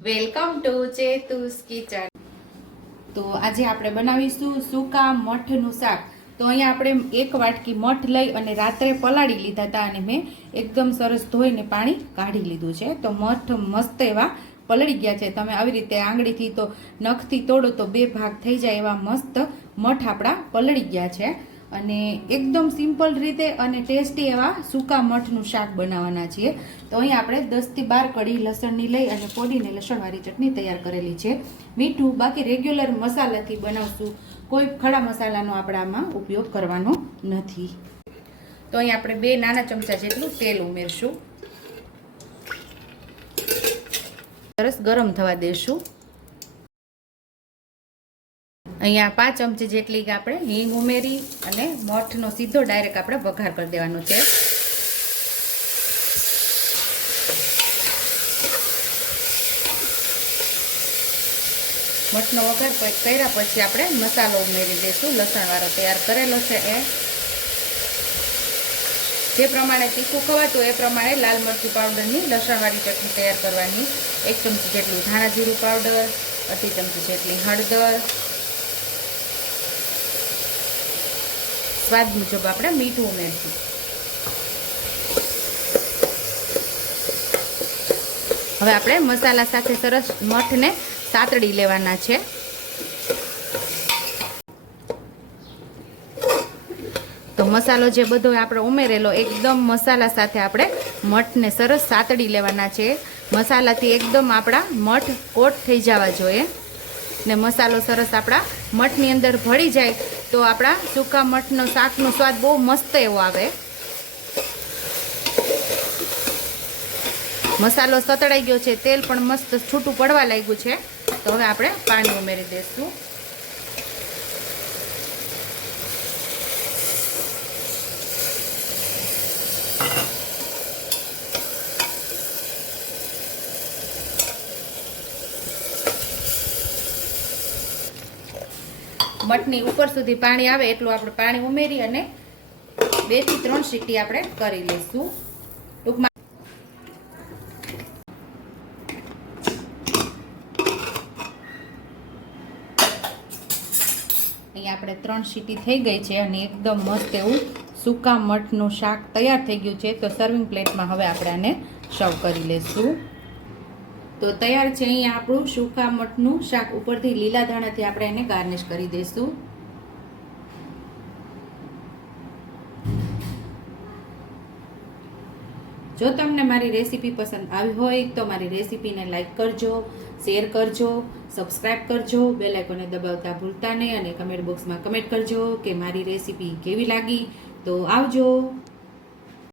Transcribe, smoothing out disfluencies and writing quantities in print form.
Welcome to ચેતુસ kitchen. તો આજે આપણે બનાવીશું સૂકા મઠનું શાક। તો અહીંયા આપણે એક વાટકી મઠ લઈ અને રાત્રે પલાળી લીધા હતા અને મેં એકદમ સરસ ધોઈને પાણી કાઢી લીધું છે। તો મઠ મસ્ત એવા પલળી ગયા છે। તમે આવી રીતે આંગળીથી તો નખથી તોડો તો બે ભાગ થઈ જાય એવા મસ્ત મઠ આપણા પલળી ગયા છે। અને એકદમ સિમ્પલ રીતે અને ટેસ્ટી એવા સૂકા મઠનું શાક બનાવવાના છીએ। તો અહીં આપણે 10 થી 12 કળી લસણની લઈ અને પોડીને લસણવાળી ચટણી તૈયાર કરેલી છે। મીઠું બાકી રેગ્યુલર મસાલાથી બનાવશું, કોઈ ખડા મસાલાનો આપણે આમાં ઉપયોગ કરવાનો નથી। તો અહીં આપણે 2 નાના ચમચા જેટલું તેલ ઉમેરશું, સરસ ગરમ થવા દેશું। અહીંયા 5 ચમચી જેટલી આપણે હિંગ ઉમેરી અને મઠનો સીધો ડાયરેક્ટ આપણે વઘાર કરી દેવાનો છે। મઠનો વઘાર કર્યા પછી આપણે મસાલો ઉમેરી દઈશું, લસણવાળો તૈયાર કરેલો છે એ। જે પ્રમાણે તીખું ખવાતું એ પ્રમાણે લાલ મરચું પાવડરની લસણવાળી ચટણી તૈયાર કરવાની। 1 ચમચી જેટલું ધાણા જીરું પાવડર, અડધી ચમચી જેટલી હળદર, સ્વાદ મુજબ આપણે મીઠું ઉમેરશું। હવે આપણે મસાલા સાથે સરસ મઠને સાતડી લેવાના છે। તો મસાલો જે બધો આપણે ઉમેરેલો એકદમ મસાલા સાથે આપણે મઠને સરસ સાતડી લેવાના છે। મસાલાથી એકદમ આપણા મઠ કોટ થઈ જવા જોઈએ ને મસાલો સરસ આપણા મઠની અંદર ભળી જાય તો આપણા સૂકા મઠનો શાકનો સ્વાદ બહુ મસ્ત એવો આવે। મસાલો સતળાઈ ગયો છે, તેલ પણ મસ્ત છૂટું પડવા લાગ્યું છે। તો હવે આપણે પાણી ઉમેરી દઈશું। મઠની ઉપર સુધી પાણી આવે એટલું આપણે પાણી ઉમેરી અને 2 થી 3 સીટી આપણે કરી લઈશું। ટૂંકમાં અહીંયા આપણે 3 સીટી થઈ ગઈ છે અને એકદમ મસ્ત એવું સૂકા મઠનું શાક તૈયાર થઈ ગયું છે। તો સર્વિંગ પ્લેટમાં હવે આપણે આને સર્વ કરી લઈશું। તો તૈયાર છે અહીંયા આપણું સૂકા મઠનું શાક। ઉપરથી લીલા ધાણાથી આપણે એને ગાર્નિશ કરી દઈશું। જો તમને મારી રેસીપી પસંદ આવી હોય તો મારી રેસીપીને લાઈક કરજો, શેર કરજો, સબસ્ક્રાઈબ કરજો, બેલ આઇકોનને દબાવતા ભૂલતા નહીં અને કમેન્ટ બોક્સમાં કમેન્ટ કરજો કે મારી રેસીપી કેવી લાગી। તો આવજો।